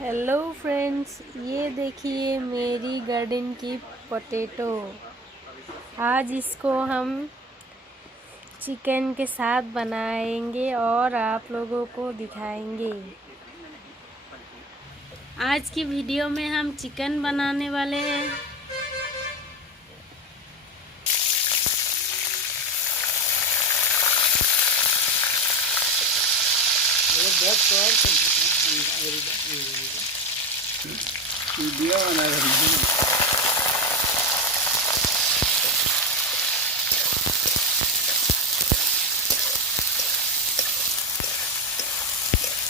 Hello friends, ये देखिए मेरी गार्डन की पोटैटो। आज इसको हम चिकन के साथ बनाएंगे और आप लोगों को दिखाएंगे। आज की वीडियो में हम चिकन बनाने वाले हैं। वीडियो बना रहे हैं।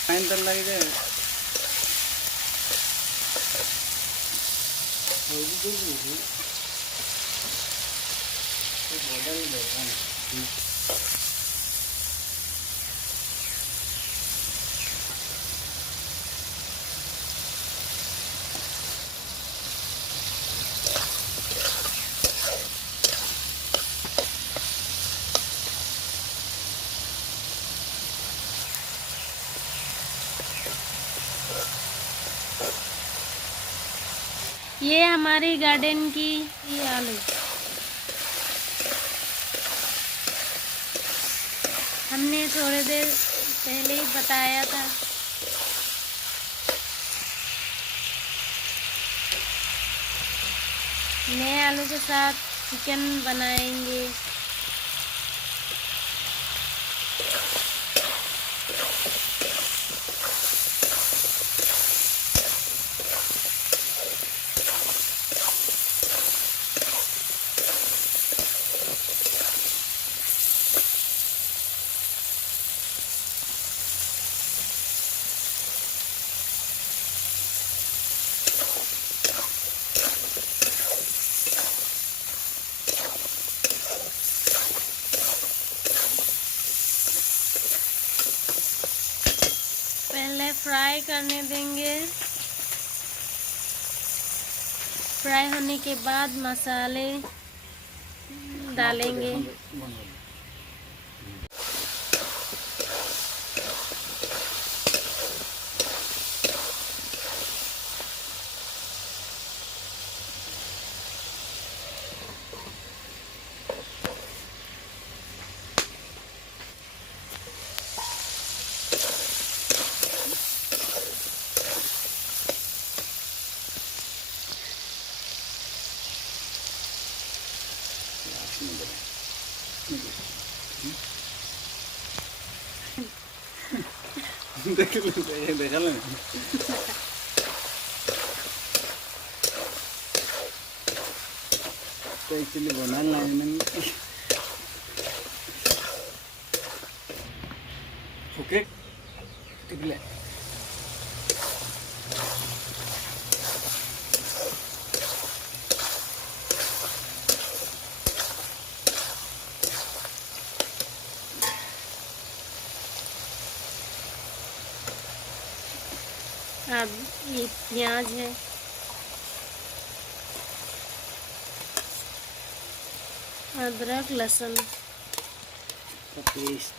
फाइन तो लग जाए। ये हमारी गार्डन की आलू। हमने थोड़ी देर पहले ही बताया था। नए आलू के साथ चिकन बनाएंगे। पहले फ्राई करने देंगे। फ्राई होने के बाद मसाले डालेंगे। देखा लो तो एक्चुअली बना लाइन ओके टिकले अब ये प्याज है, अदरक लहसुन का पेस्ट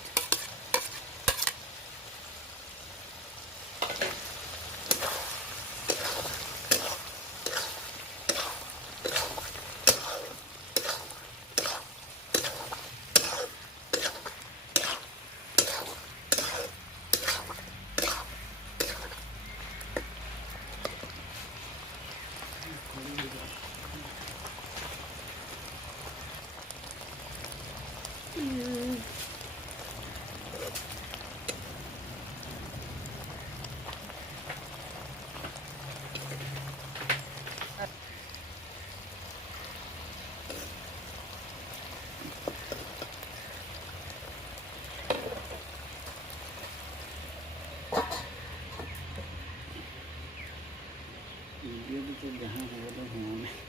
वीडियो भी तो जहाँ है तो हमारे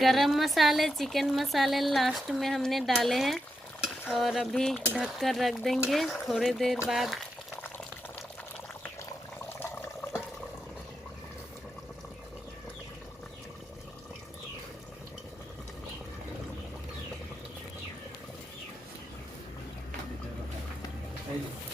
गरम मसाले, चिकन मसाले लास्ट में हमने डाले हैं और अभी ढककर रख देंगे थोड़ी देर बाद। Hey.